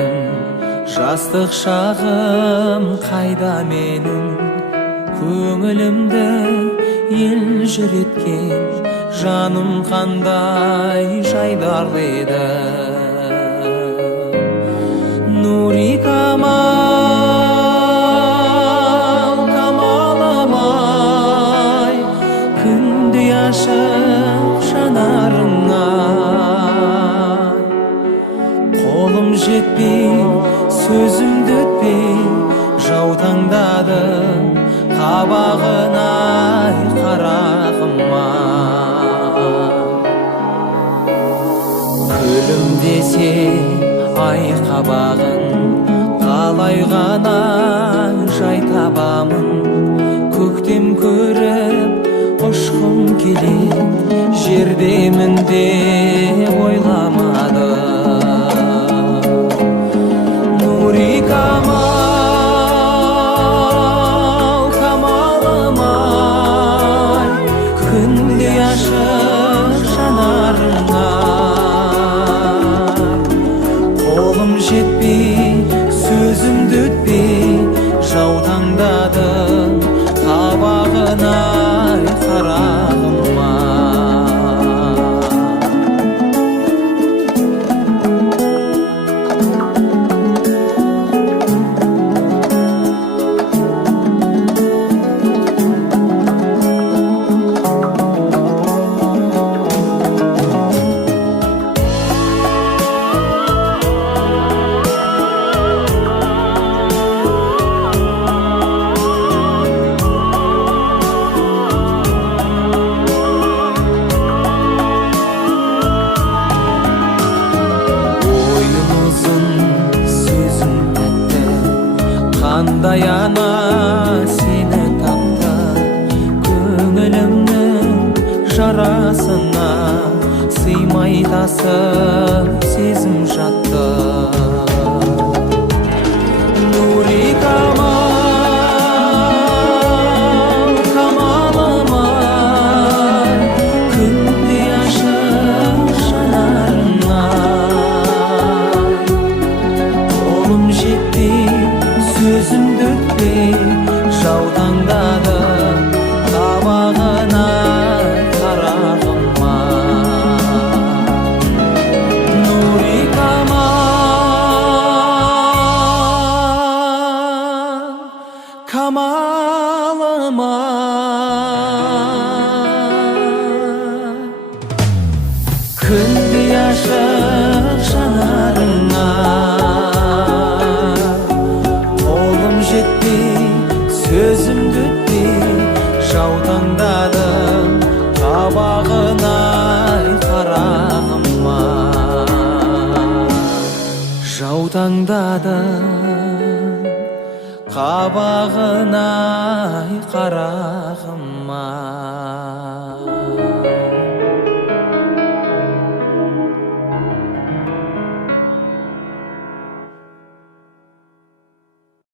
едім, жастық шағым қайда менің? Көңілімді ел жүреткен жаным қандай жайдарлы еді. Нури камал, камалым-ай, күндей ашық жанарыңа. Қолым жетпей, сөзімді өтпей, жаутаңдады қабағын-ай қарағым-ай. Күлімдесе ай қабағын, қалай ғана жай табамын. Көктем көріп ұшқым келеді, жердемін деп ойламадым. Нури камал, камалым-ай, күндей ашық жанарыңа. Қолым жетпей, сөзімді өтпей, жаутаңдадым қабағын-ай қарағым-ай. Қандай ана сені тапты, көңілімнің жарасына сыймай тасып сезім жатты. Нури камал, камалым-ай, күндей ашық жанарыңа. Қолым жетпей, сөзімді өтпей, жаутаңдады қабағын-ай қарағым-ай. Нури камал, камалым-ай, күндей ашық жанарыңа. Сөзімді өтпей, жаутаңдадым қабағын-ай қарағым-ай. Жаутаңдадым қабағын-ай қарағым-ай.